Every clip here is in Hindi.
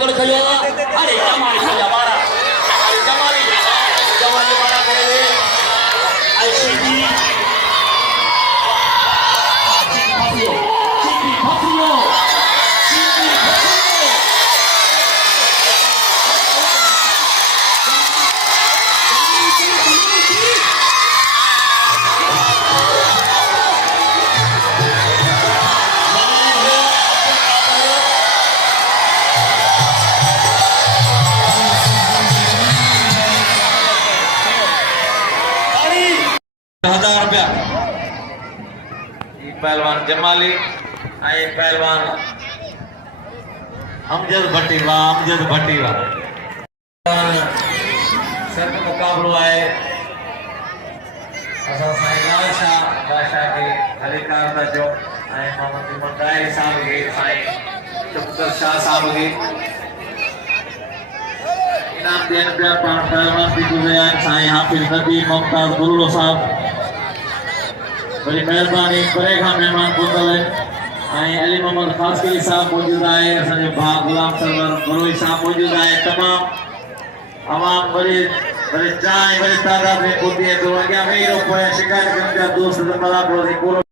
कर खयो अरे जमाली खया बारा अरे जमाली बारा करे आईसीडी ₹1000 पहलवान जमाली आई पहलवान अमजद भट्टीवा सर का मुकाबलो आए असा साईं लाल शाह बादशाह के हलीकार था जो आई मोहम्मद मंदाई साहब के साईं चुपकर शाह साहब के इनाम देन पे पहलवान भी गुजरे साईं हाफिज नबी मुमताज गुरुलो साहब बड़ी मेहरबानी करेगा मेहमान बुंदल आई अली मोहम्मद खासकी साहब मौजूद आए असने भा गुलाम सरवर बरोई साहब मौजूद आए तमाम आवाम बड़ी बड़ी तादाद में होती है तो क्या मेरे ऊपर शिकायत करते हैं दोस्त बड़ा प्रोजेक्ट पूरा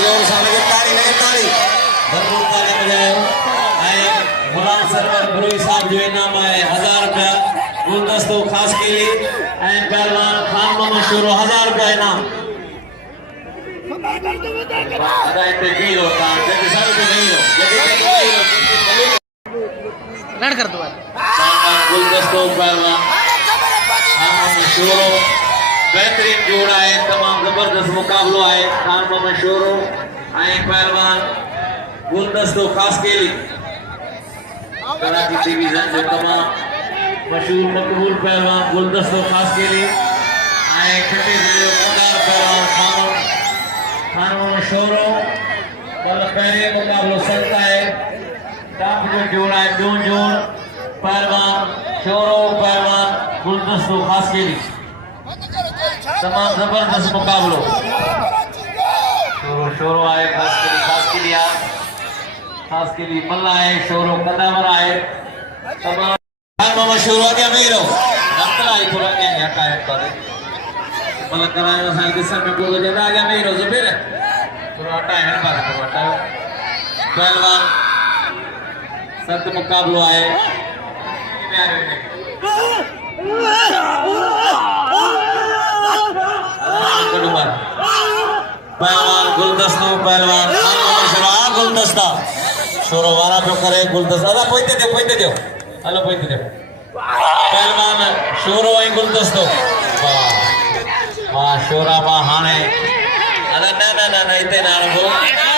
जोर से लगे ताली भरपूर ताली बजाए आए गुलाम सरवर बरोई साहब जो इनाम आए ₹1000 गुलदस्तों खास के लिए आए पहलवान खान मोहम्मद शुरू ₹1000 इनाम ada itu gilo kan jadi saya itu gilo jadi लड़ कर दो गुलदस्तों पहलवान मशहूर बेहतरीन जोड़ा है तमाम जबरदस्त मुकाबलो है खान मशहूर आए पहलवान गुलदस्तों खास के लिए कराची डिवीजन जो तमाम मशहूर मकबूल पहलवान गुलदस्तों खास के लिए आए छठे जिले पहलवान खानों शोरों वाला पहले मुकाबला चलता है टाप जो जोड़ा है दो जोड़ पहलवान शोरों पहलवान गुलदस्तों खास के लिए तमाम जबरदस्त मुकाबलों शोरों आए खास के लिए मल्ला है शोरों कदावर आए तमाम मामा शोरों आगे मेरो नंतर आई पूरा क्या हटा है पर मतलब कराया साल के समय को ज्यादा आ गया मेरी रोज़ पे रे पूरा टाइम है बात पूरा टाइम पहलवान सत्य मुकाबलो आए पहलवान पहलवान गुलदस्ता शोरो वाला पे करे गुलदस्ता अदा पोइते दे हेलो पोइते दे पहलवान शोरो आई गुलदस्तो वाह शोरा हाने अरे ना इतने ना